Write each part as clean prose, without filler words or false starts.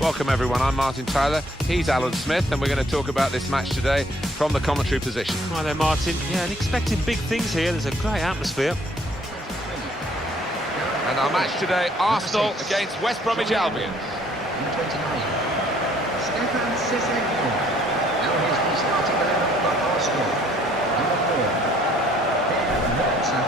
Welcome everyone, I'm Martin Tyler, he's Alan Smith, and we're going to talk about this match today from the commentary position. Hi there Martin, yeah, and expecting big things here, there's a great atmosphere. And our match today, Arsenal against West Bromwich Albion.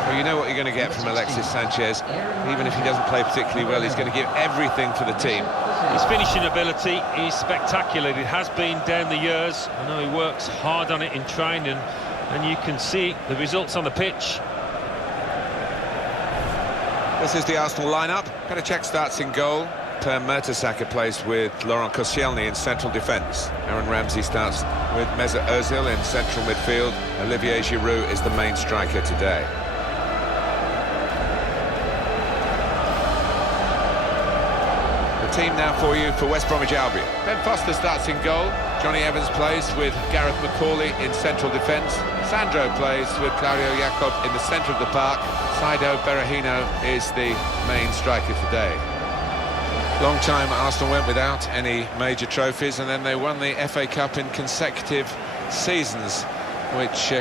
Well, you know what you're going to get from Alexis Sanchez. Even if he doesn't play particularly well, he's going to give everything for the team. His finishing ability is spectacular. It has been down the years. I know he works hard on it in training, and you can see the results on the pitch. This is the Arsenal lineup. Petacek starts in goal. Per Mertesacker plays with Laurent Koscielny in central defence. Aaron Ramsey starts with Mesut Ozil in central midfield. Olivier Giroud is the main striker today. The team now for you for West Bromwich Albion. Ben Foster starts in goal. Johnny Evans plays with Gareth McCauley in central defence. Sandro plays with Claudio Yacob in the centre of the park. Saido Berahino is the main striker today. Long time Arsenal went without any major trophies, and then they won the FA Cup in consecutive seasons, which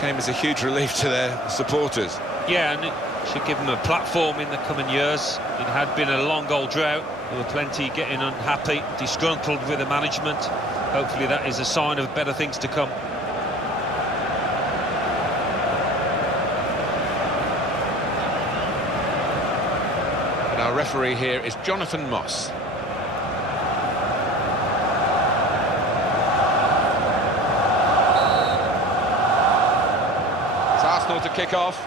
came as a huge relief to their supporters. Yeah, and it should give them a platform in the coming years. It had been a long old drought. There were plenty getting unhappy, disgruntled with the management. Hopefully that is a sign of better things to come. And our referee here is Jonathan Moss. It's Arsenal to kick off.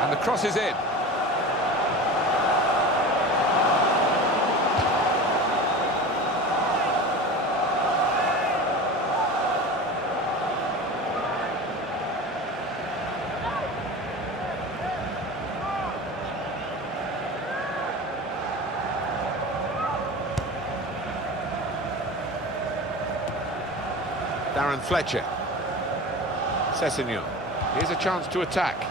And the cross is in. Darren Fletcher. Sessegnon. Here's a chance to attack.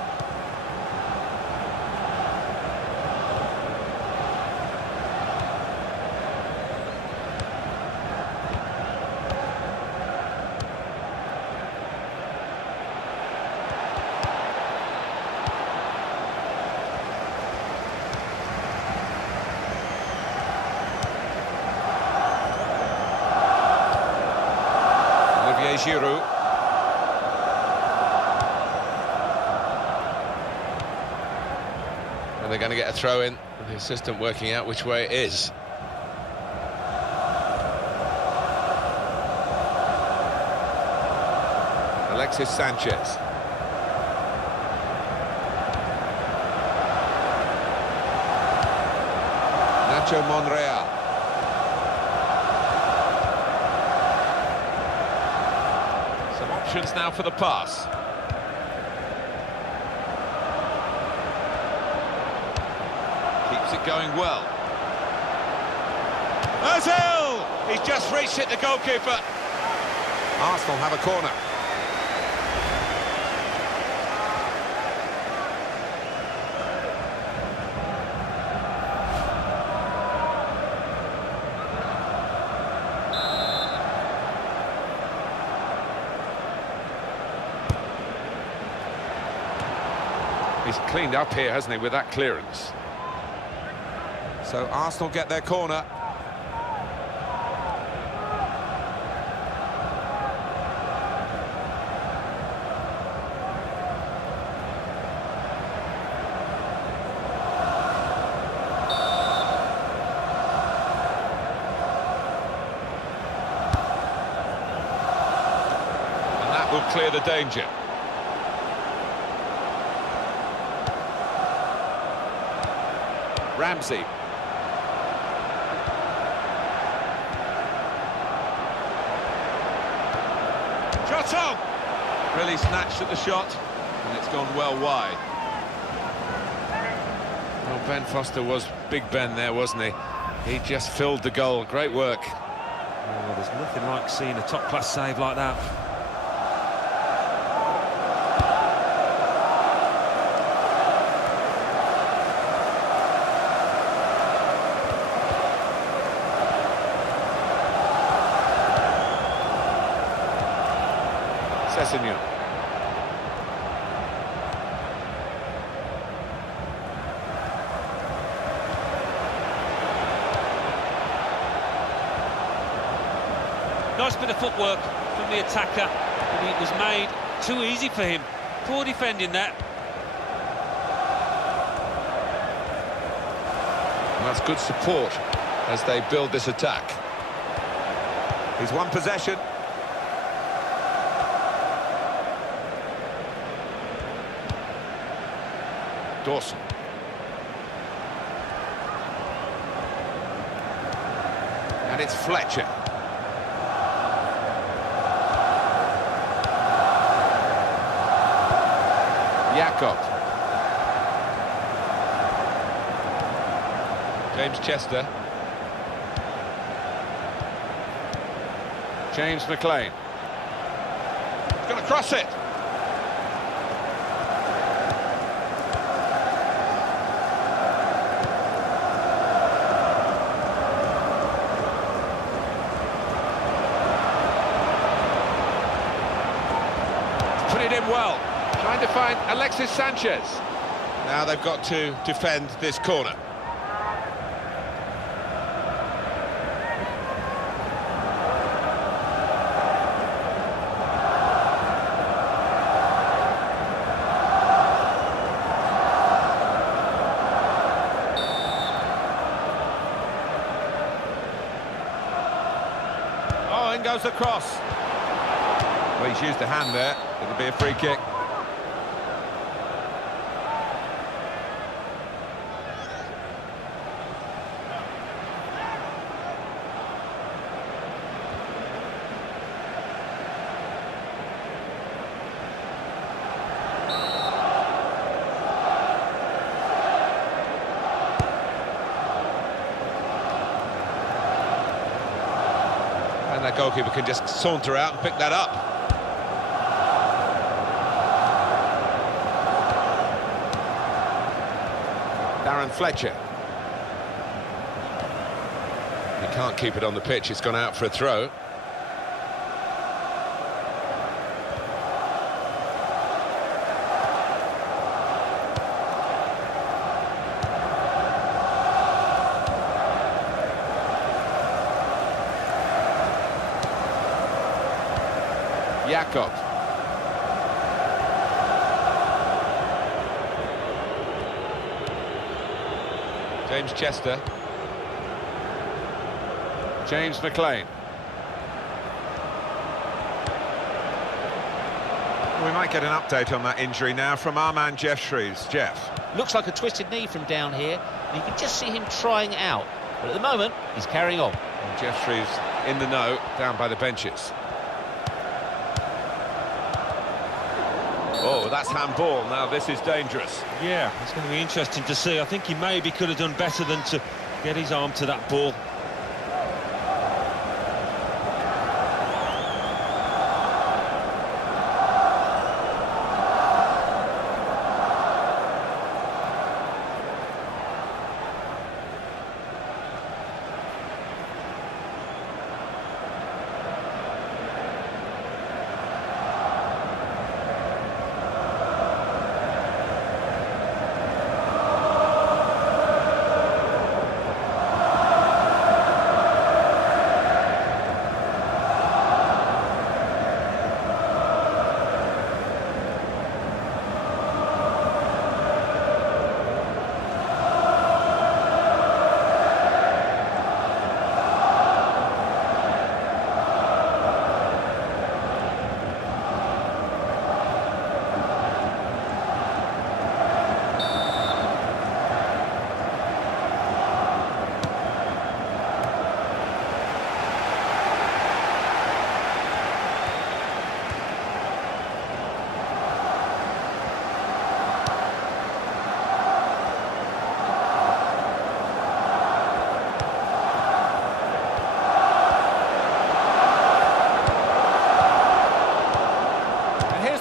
Giroud. And they're going to get a throw in, with the assistant working out which way it is. Alexis Sanchez. Nacho Monreal. Options now for the pass. Keeps it going well. Ozil! He's just reached it, the goalkeeper. Arsenal have a corner. He's cleaned up here, hasn't he, with that clearance. So Arsenal get their corner. And that will clear the danger. Ramsey. Shot on! Really snatched at the shot, and it's gone well wide. Well, Ben Foster was Big Ben there, wasn't he? He just filled the goal. Great work. Oh, there's nothing like seeing a top-class save like that. Sessegnon. Nice bit of footwork from the attacker, but it was made too easy for him. Poor defending that. And that's good support as they build this attack. He's won possession. Dawson. And it's Fletcher. Jakob. James Chester. James McLean. He's going to cross it. Put it in well. Trying to find Alexis Sanchez. Now they've got to defend this corner. Oh, in goes the cross. Well, he's used the hand there. It'll be a free kick. And that goalkeeper can just saunter out and pick that up. Darren Fletcher. He can't keep it on the pitch, it's gone out for a throw. Jakob. James Chester. James McLean. We might get an update on that injury now from our man Jeff Shreves. Jeff. Looks like a twisted knee from down here, and you can just see him trying out. But at the moment, he's carrying on. And Jeff Shreves in the know, down by the benches. Oh, that's handball. Now this is dangerous. Yeah, it's going to be interesting to see. I think he maybe could have done better than to get his arm to that ball.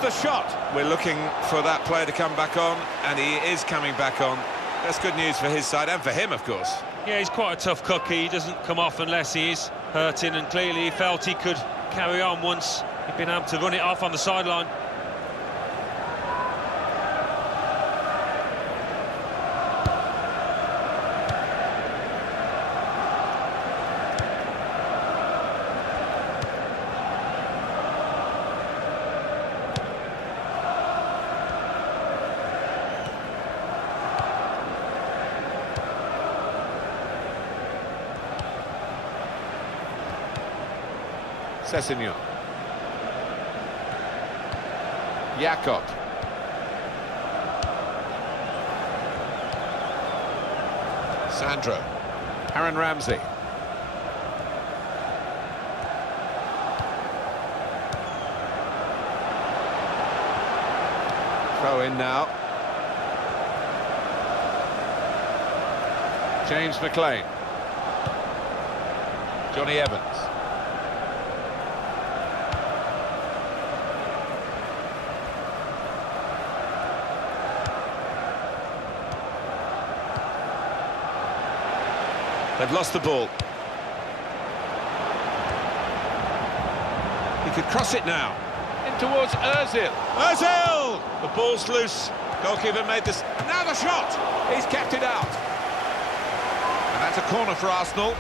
the shot. We're looking for that player to come back on, and he is coming back on. That's good news for his side, and for him, of course. Yeah, he's quite a tough cookie. He doesn't come off unless he is hurting, and clearly he felt he could carry on once he'd been able to run it off on the sideline. Sessegnon. Jakob. Sandro. Aaron Ramsey. Throw in now. James McLean. Johnny Evans. They've lost the ball. He could cross it now. In towards Ozil. Ozil! The ball's loose. Goalkeeper made this. Now the shot! He's kept it out. And that's a corner for Arsenal.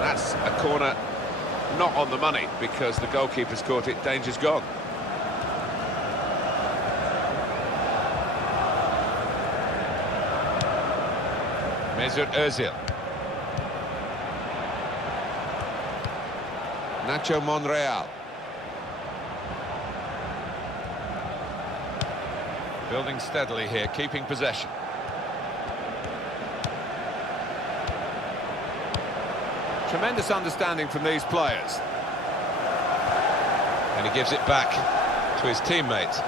That's a corner not on the money because the goalkeeper's caught it. Danger's gone. Mesut Ozil. Nacho Monreal. Building steadily here, keeping possession. Tremendous understanding from these players. And he gives it back to his teammates.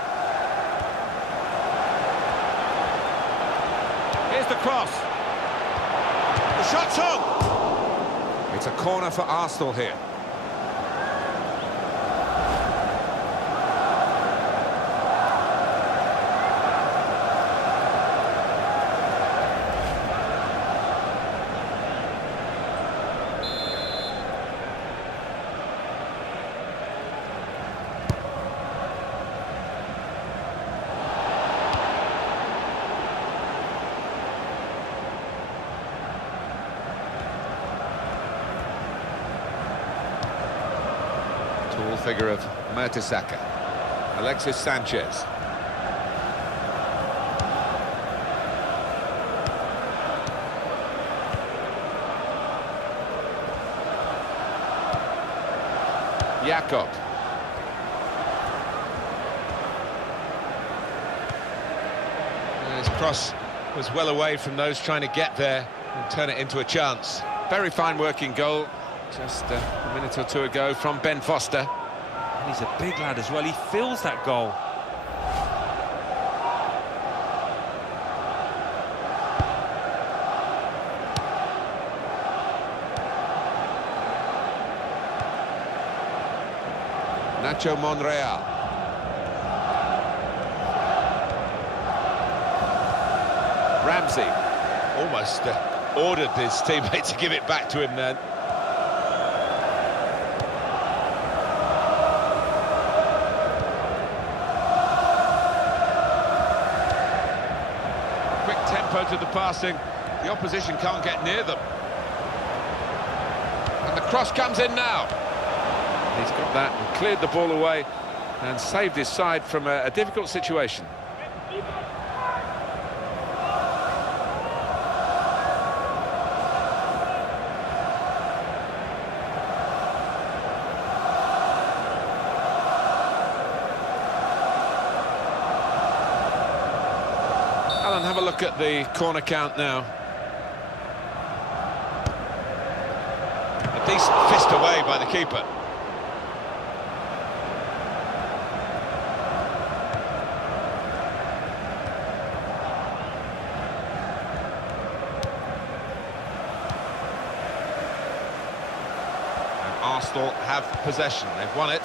Here's the cross. The shot's on. It's a corner for Arsenal here. Tall figure of Mertesacker. Alexis Sanchez. Jakob. His cross was well away from those trying to get there and turn it into a chance. Very fine working goal. Just a minute or two ago from Ben Foster. And he's a big lad as well. He fills that goal. Nacho Monreal. Ramsey almost ordered his teammate to give it back to him then. Quick tempo to the passing. The opposition can't get near them. And the cross comes in now. He's got that and cleared the ball away and saved his side from a difficult situation. Alan, have a look at the corner count now. Decent fist away by the keeper. And Arsenal have possession. They've won it.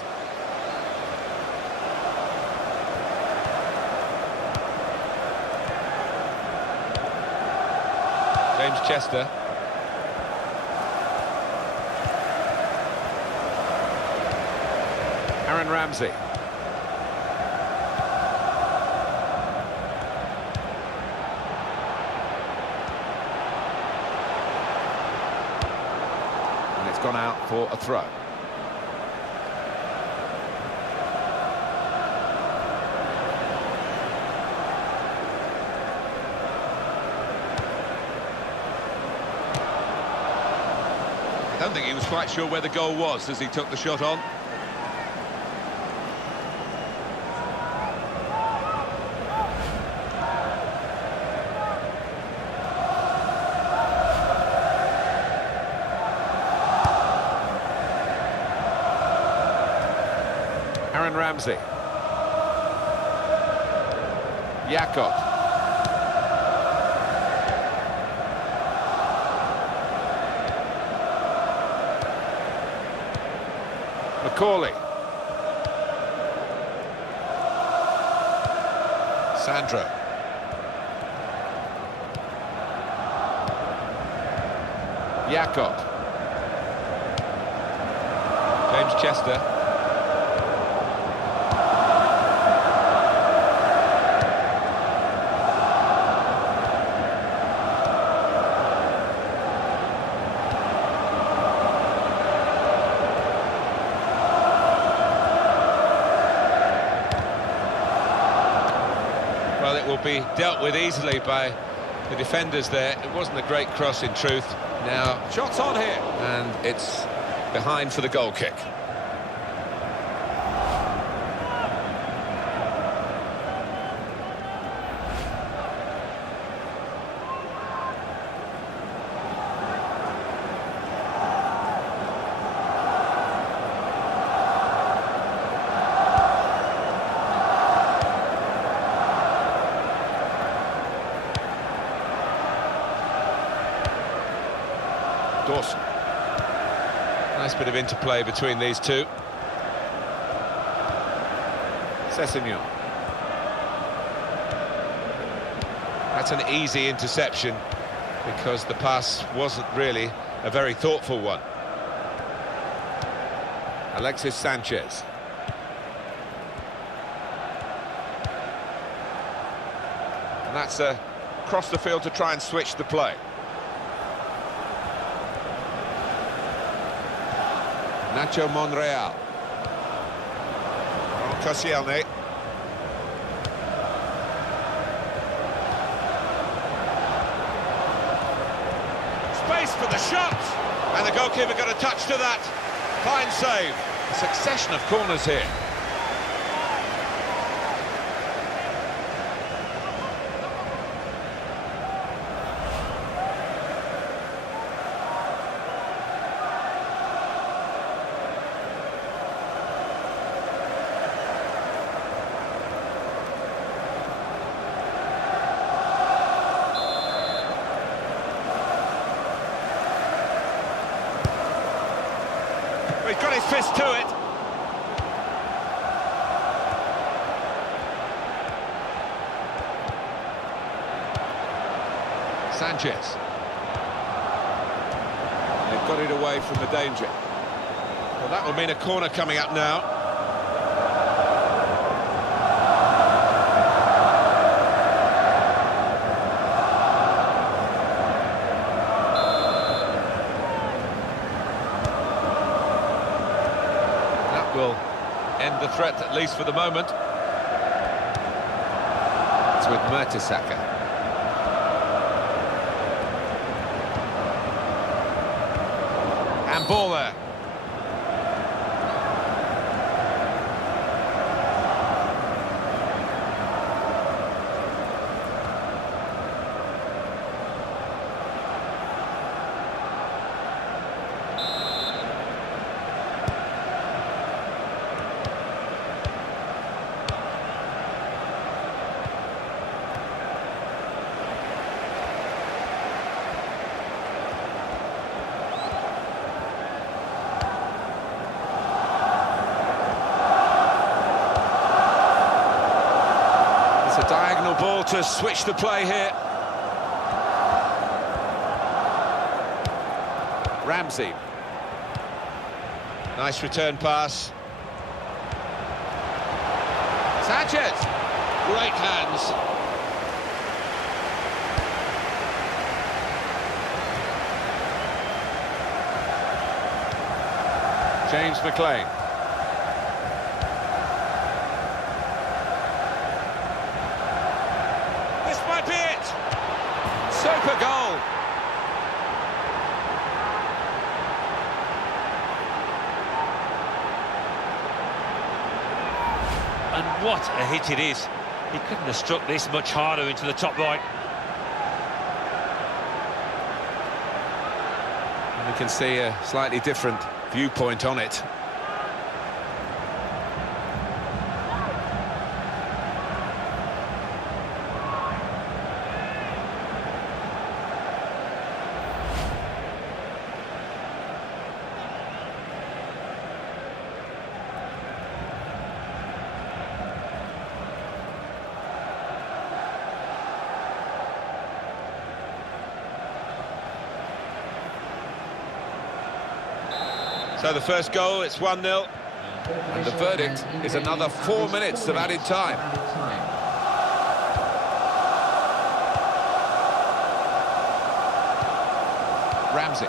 James Chester. Aaron Ramsey. And it's gone out for a throw. I don't think he was quite sure where the goal was as he took the shot on. Aaron Ramsey. Jakob. Macaulay. Sandro. Jakob. James Chester. Well, it will be dealt with easily by the defenders there. It wasn't a great cross in truth. Now, shots on here. And it's behind for the goal kick. Dawson. Nice bit of interplay between these two. Sessegnon. That's an easy interception because the pass wasn't really a very thoughtful one. Alexis Sanchez. And that's across the field to try and switch the play. Nacho Monreal. Koscielny. Space for the shot! And the goalkeeper got a touch to that. Fine save. A succession of corners here. He's got his fist to it. Sanchez. They've got it away from the danger. Well, that will mean a corner coming up now. Will end the threat, at least for the moment. It's with Mertesacker. And ball there. ball to switch the play here. Ramsey. Nice return pass. Sanchez. Great hands. James McLean. This might be it. Super goal. And what a hit it is. He couldn't have struck this much harder into the top right. And we can see a slightly different viewpoint on it. So the first goal, it's 1-0. And the verdict is another 4 minutes of added time. Ramsey.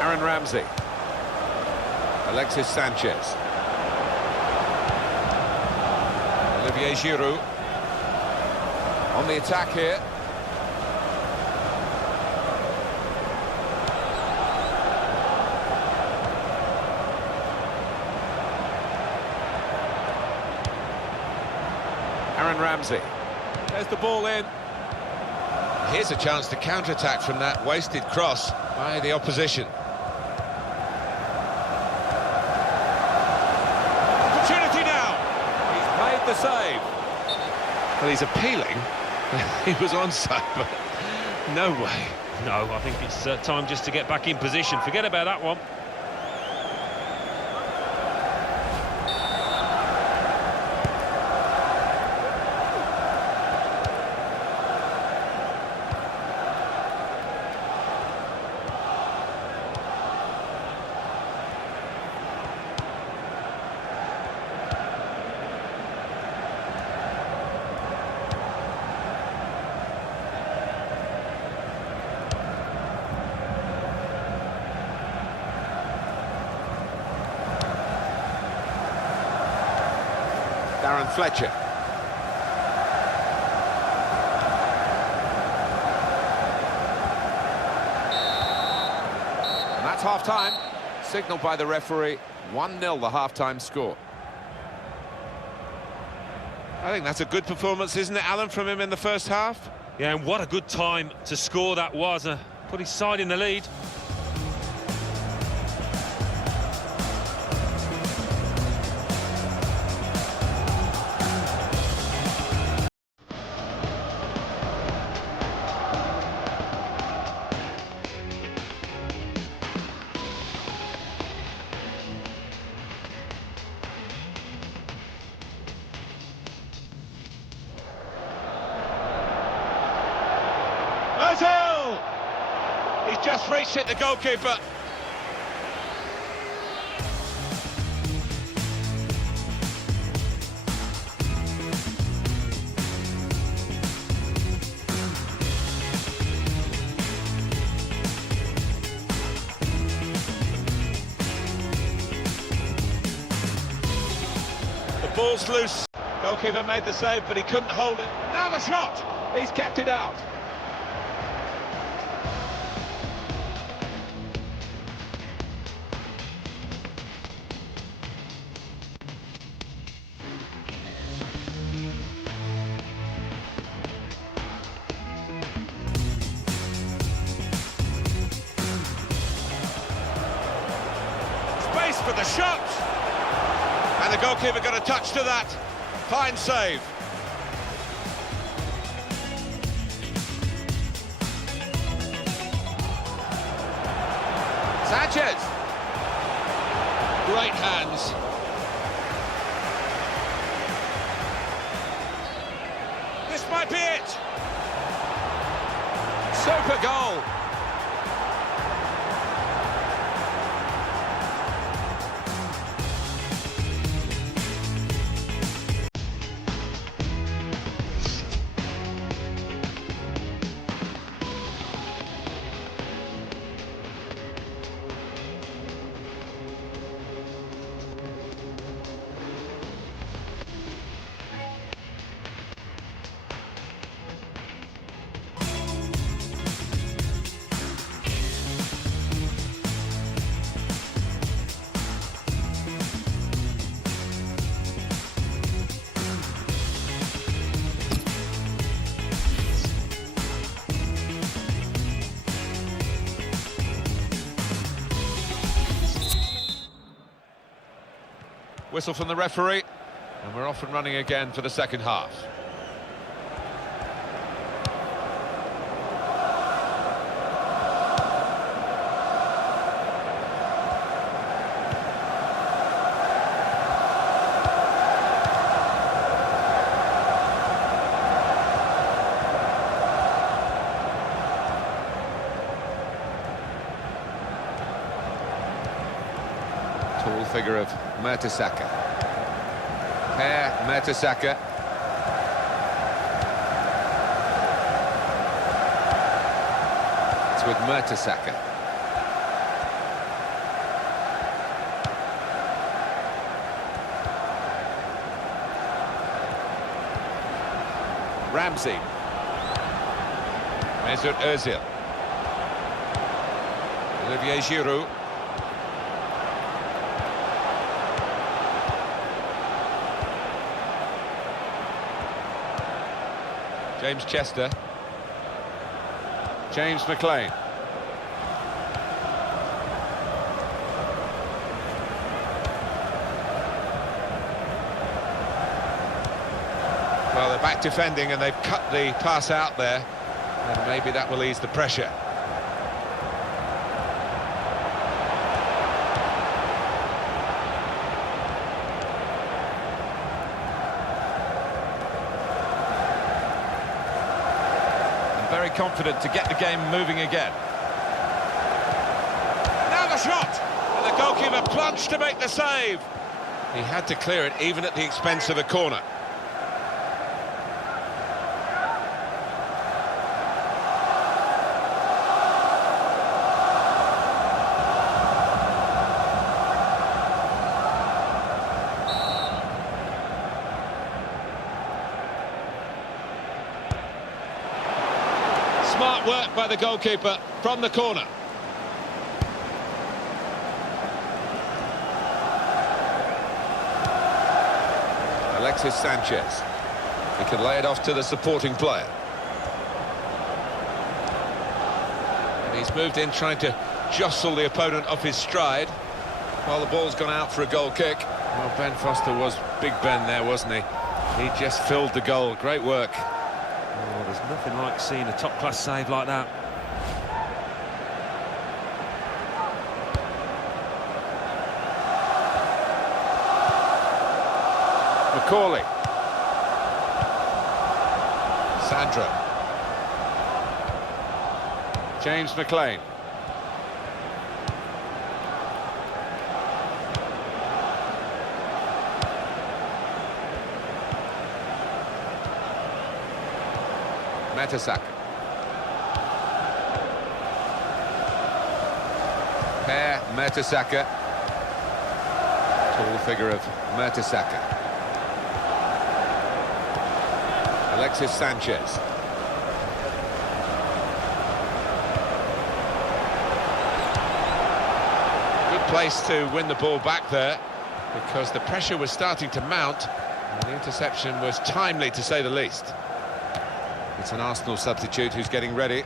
Aaron Ramsey. Alexis Sanchez. Olivier Giroud. On the attack here. Aaron Ramsey. There's the ball in. Here's a chance to counter-attack from that wasted cross by the opposition. Opportunity now. He's made the save. Well, he's appealing. He was onside, but no way. No, I think it's time just to get back in position. Forget about that one. Darren Fletcher. And that's half-time. Signalled by the referee. 1-0 the half-time score. I think that's a good performance, isn't it, Alan, from him in the first half? Yeah, and what a good time to score that was. Put his side in the lead. He's just reached it, the goalkeeper. The ball's loose. Goalkeeper made the save, but he couldn't hold it. Now the shot! He's kept it out. Space for the shot! And the goalkeeper got a touch to that. Fine save. Sanchez. great hands. This might be it. Super goal. Whistle from the referee, and we're off and running again for the second half. Tall figure of Mertesacker. Mertesacker. It's with Mertesacker. Ramsey. Mesut Özil. Olivier Giroud. James Chester. James McLean. Well, they're back defending and they've cut the pass out there, and maybe that will ease the pressure. Very confident to get the game moving again. Now the shot! And the goalkeeper plunged to make the save. He had to clear it even at the expense of a corner. Smart work by the goalkeeper from the corner. Alexis Sanchez. He can lay it off to the supporting player. And he's moved in trying to jostle the opponent off his stride while the ball's gone out for a goal kick. Well, Ben Foster was Big Ben there, wasn't he? He just filled the goal. Great work. Oh, there's nothing like seeing a top-class save like that. McCauley. Sandro. James McLean. Mertesacker. Mertesacker. Tall figure of Mertesacker. Alexis Sanchez. Good place to win the ball back there, because the pressure was starting to mount, and the interception was timely, to say the least. It's an Arsenal substitute who's getting ready.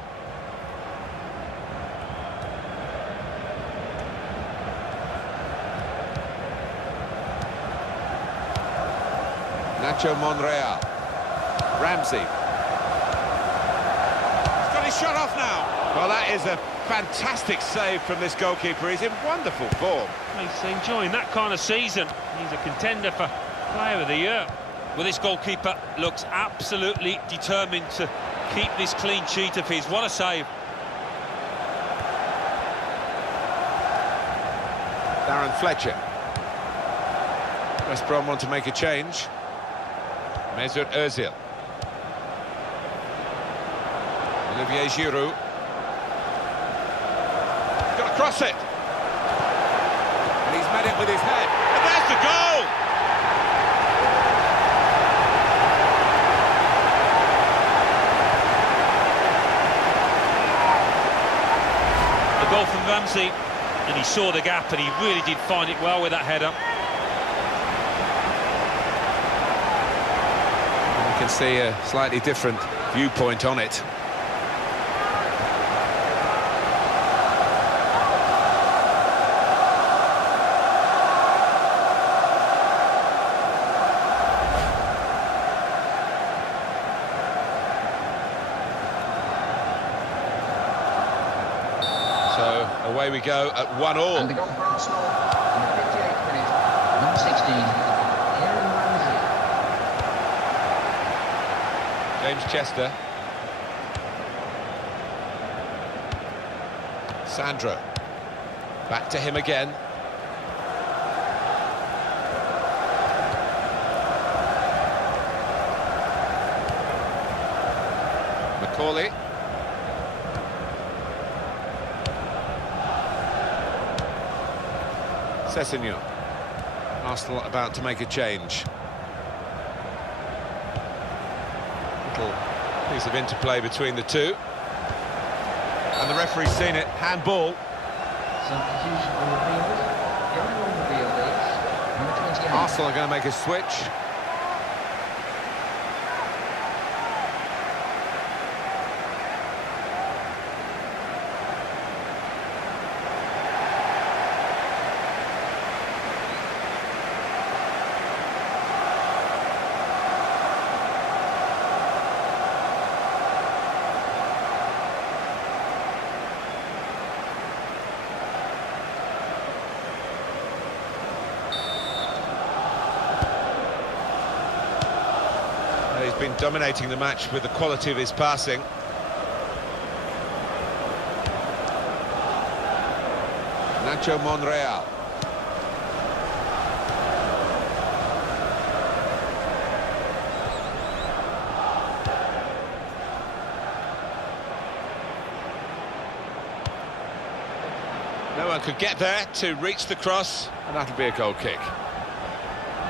Nacho Monreal. Ramsey. He's got his shot off now. Well, that is a Fantastic save from this goalkeeper. He's in wonderful form. He's enjoying that kind of season. He's a contender for Player of the Year. Well, this goalkeeper looks absolutely determined to keep this clean sheet of his. What a save. Darren Fletcher. West Brom want to make a change. Mesut Ozil. Olivier Giroud. Got to cross it. And he's met it with his head. And there's the goal! The goal from Ramsey, and he saw the gap and he really did find it well with that header. You can see a slightly different viewpoint on it. So away we go at 1-1. And the goal for Arsenal in the 58th minute, number 16, Ramsey. James Chester. Sandro. Back to him again. Macaulay. Sessegnon. Arsenal about to make a change. Little piece of interplay between the two. And the referee's seen it. Handball. Substitution on the field. Going on the field is number 28. Arsenal are going to make a switch. He's been dominating the match with the quality of his passing. Nacho Monreal. No one could get there to reach the cross, and that'll be a goal kick.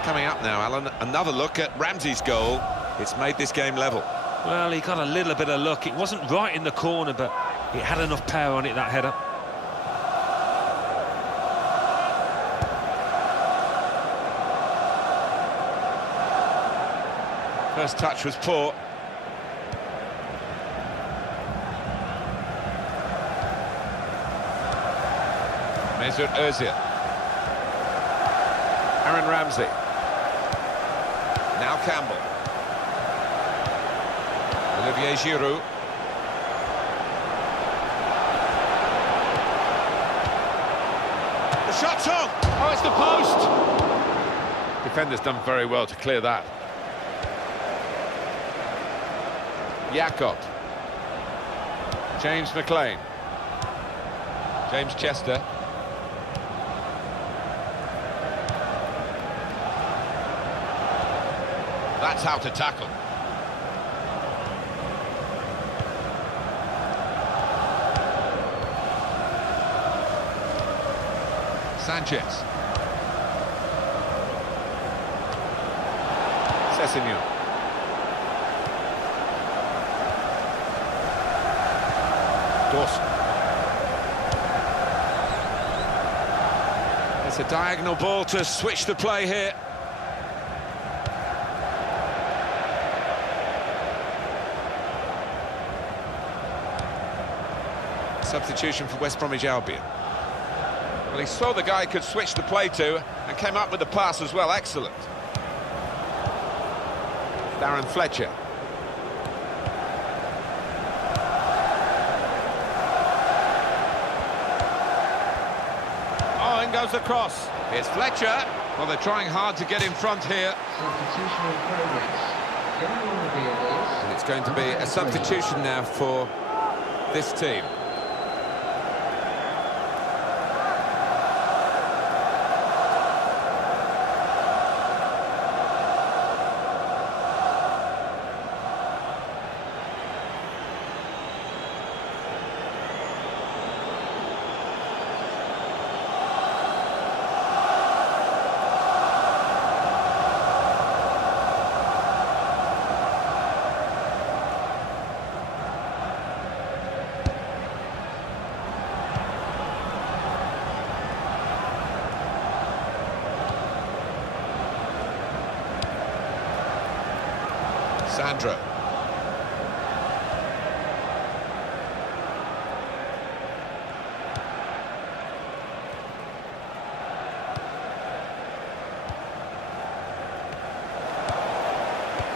Coming up now, Alan, another look at Ramsey's goal. It's made this game level. Well, he got a little bit of luck. It wasn't right in the corner, but it had enough power on it, that header. First touch was poor. Mesut Ozil. Aaron Ramsey. Now Campbell. Olivier Giroud. The shot's on! Oh, it's the post! Defender's done very well to clear that. Jakob. James McLean. James Chester. That's how to tackle. Sanchez. Sessegnon. Dawson. It's a diagonal ball to switch the play here. Substitution for West Bromwich Albion. Well, he saw the guy could switch the play to and came up with the pass as well. Excellent. Darren Fletcher. goes the cross. Here's Fletcher. Well, they're trying hard to get in front here. Substitution in progress. Everyone will be at this. And it's going to be a substitution now for this team. Sandro.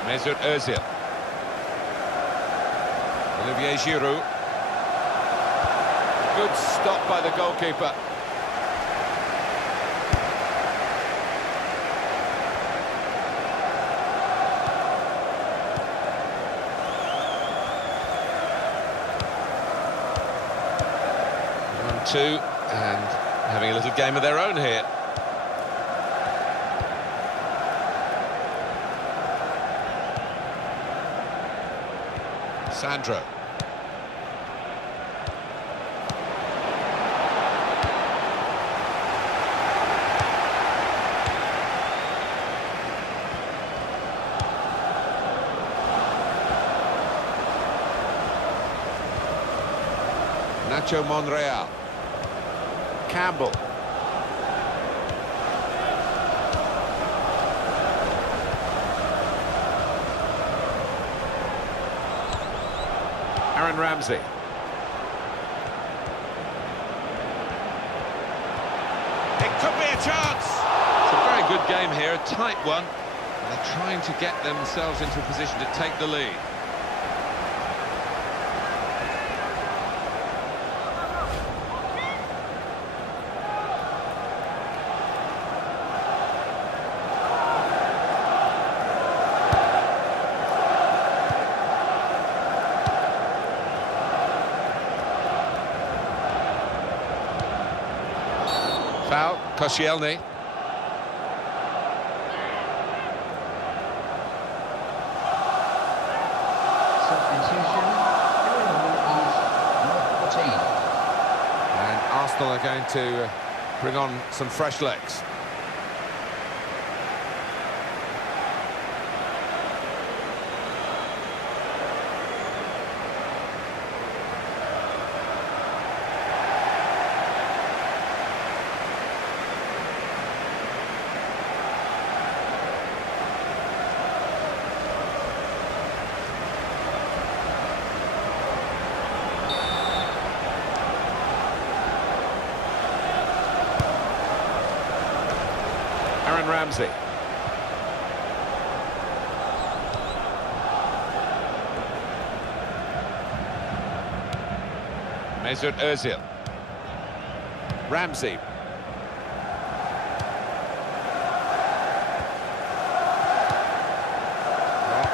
Mesut Özil. Olivier Giroud. Good stop by the goalkeeper. Two, and having a little game of their own here. Sandro. Nacho Monreal. Campbell. Aaron Ramsey. It could be a chance. It's a very good game here, a tight one. They're trying to get themselves into a position to take the lead. Foul, Koscielny. Substitution. Everyone is not 14. And Arsenal are going to bring on some fresh legs. Aaron Ramsey. Mesut Özil. Ramsey.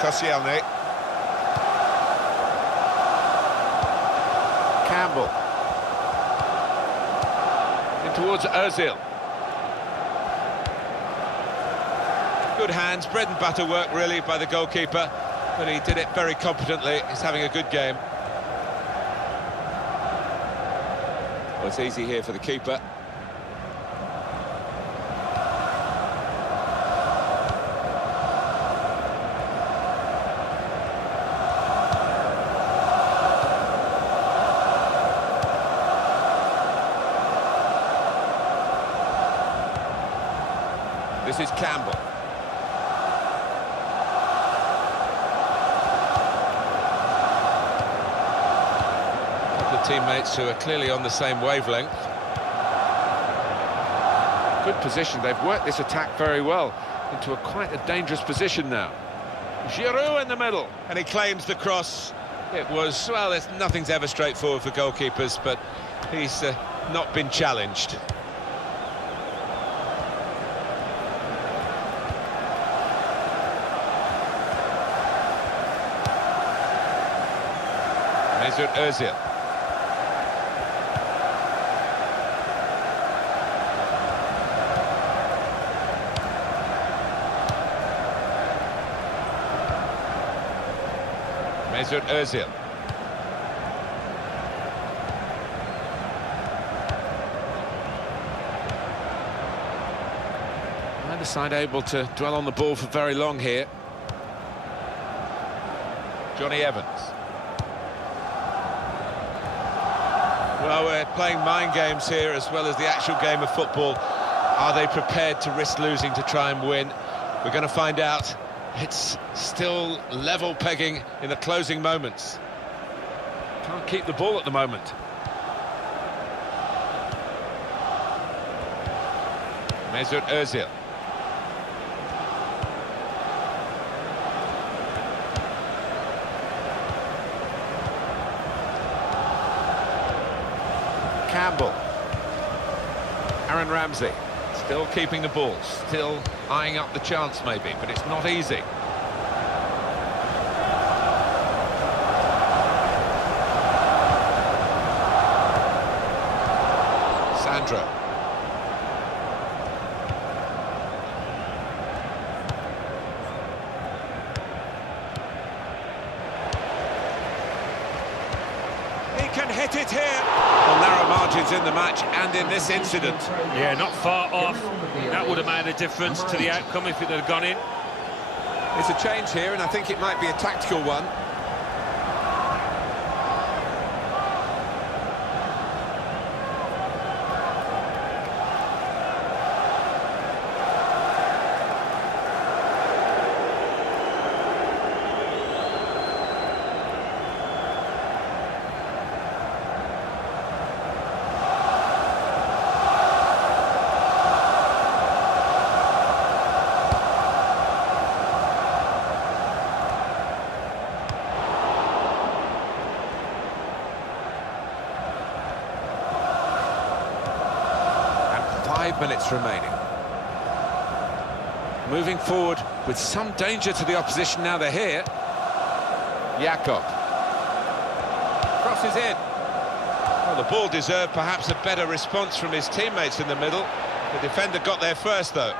Koscielny. Campbell. In towards Özil. Good hands, bread and butter work really by the goalkeeper, but he did it very competently. He's having a good game. Well, it's easy here for the keeper. This is Campbell. Teammates who are clearly on the same wavelength. Good position, they've worked this attack very well into quite a dangerous position now. Giroud in the middle, and he claims the cross. It was, well, nothing's ever straightforward for goalkeepers, but he's not been challenged. Mesut Özil. Mesut Özil. Neither side able to dwell on the ball for very long here. Johnny Evans. Well, we're playing mind games here as well as the actual game of football. Are they prepared to risk losing to try and win? We're going to find out. It's still level pegging in the closing moments. Can't keep the ball at the moment. Mesut Özil. Campbell. Aaron Ramsey. Still keeping the ball, still eyeing up the chance maybe, but it's not easy. Sandro. He can hit it here. Well, narrow margins in the match and in this incident. Yeah, not far off. That would have made a difference to the outcome if it had gone in. It's a change here, and I think it might be a tactical one. And 5 minutes remaining. Moving forward with some danger to the opposition now they're here. Jakob. Crosses in. Well, the ball deserved perhaps a better response from his teammates in the middle. The defender got there first, though.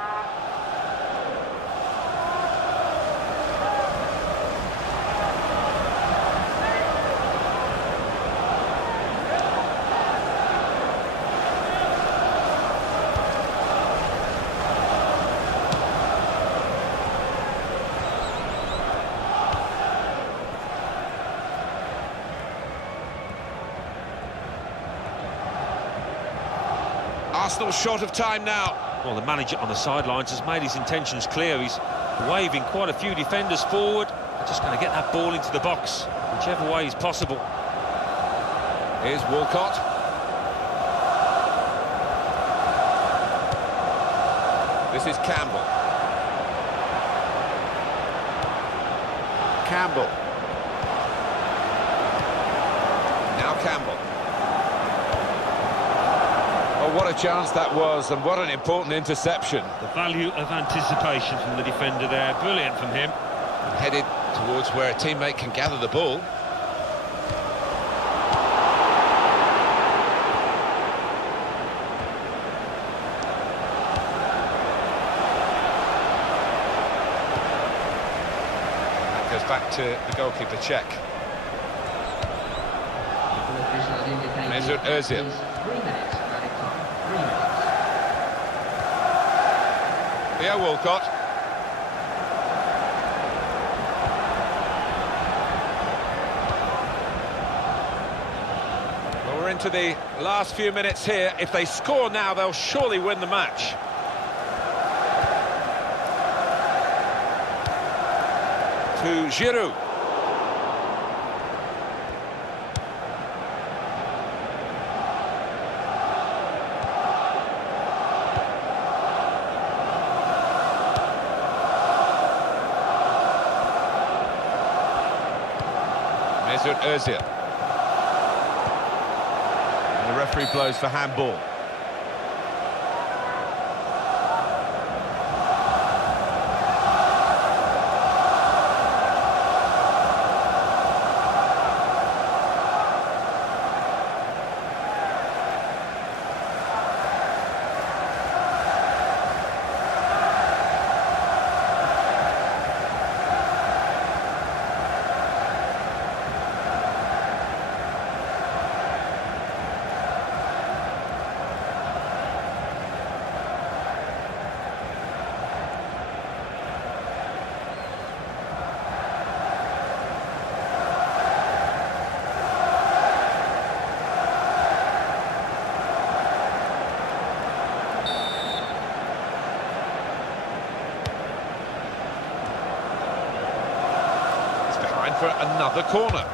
Arsenal short of time now. Well, the manager on the sidelines has made his intentions clear. He's waving quite a few defenders forward. They're just going to get that ball into the box, whichever way is possible. Here's Walcott. This is Campbell. Campbell. Now Campbell. Oh, what a chance that was, and what an important interception. The value of anticipation from the defender there, brilliant from him. Headed towards where a teammate can gather the ball. That goes back to the goalkeeper check. Mesut Özil. 3 minutes. Theo Walcott. Well, we're into the last few minutes here. If they score now, they'll surely win the match. To Giroud. Mesut Özil. And the referee blows for handball. for another corner.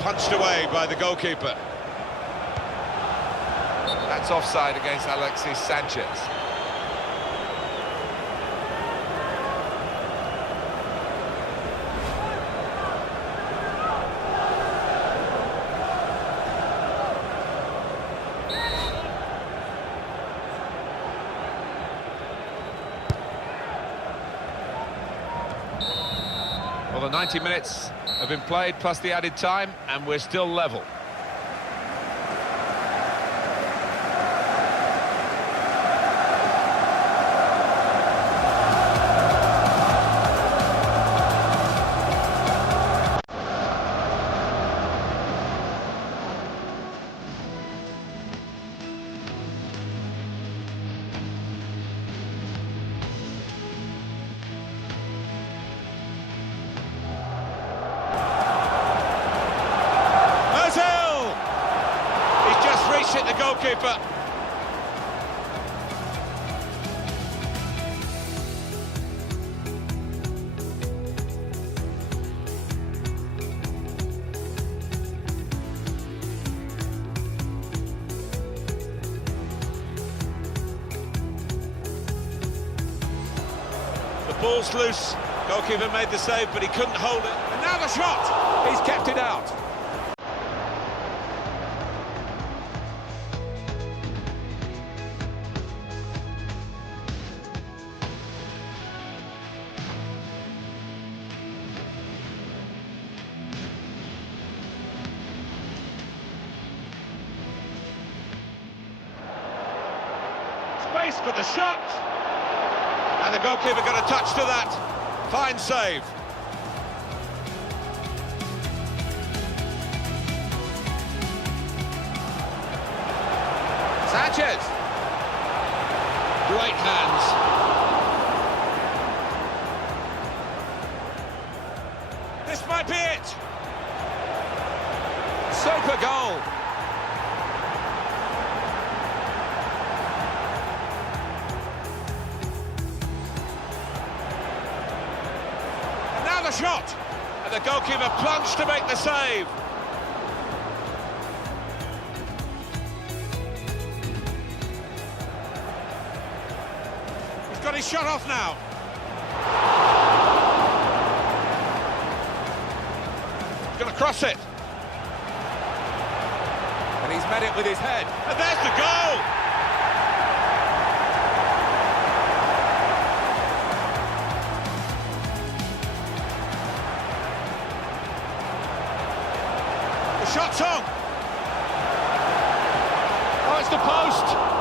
Punched away by the goalkeeper. That's offside against Alexis Sanchez. Well, the 90 minutes have been played plus the added time, and we're still level. Hit the goalkeeper. The ball's loose. Goalkeeper made the save, but he couldn't hold it. And now the shot. He's kept it out. Space for the shot, and the goalkeeper got a touch to that. Fine save. Sanchez. Great hands. This might be it. Super goal. The shot, and the goalkeeper plunged to make the save. He's got his shot off now. He's going to cross it, and he's met it with his head, and there's the goal. Shot's on. Oh, it's the post.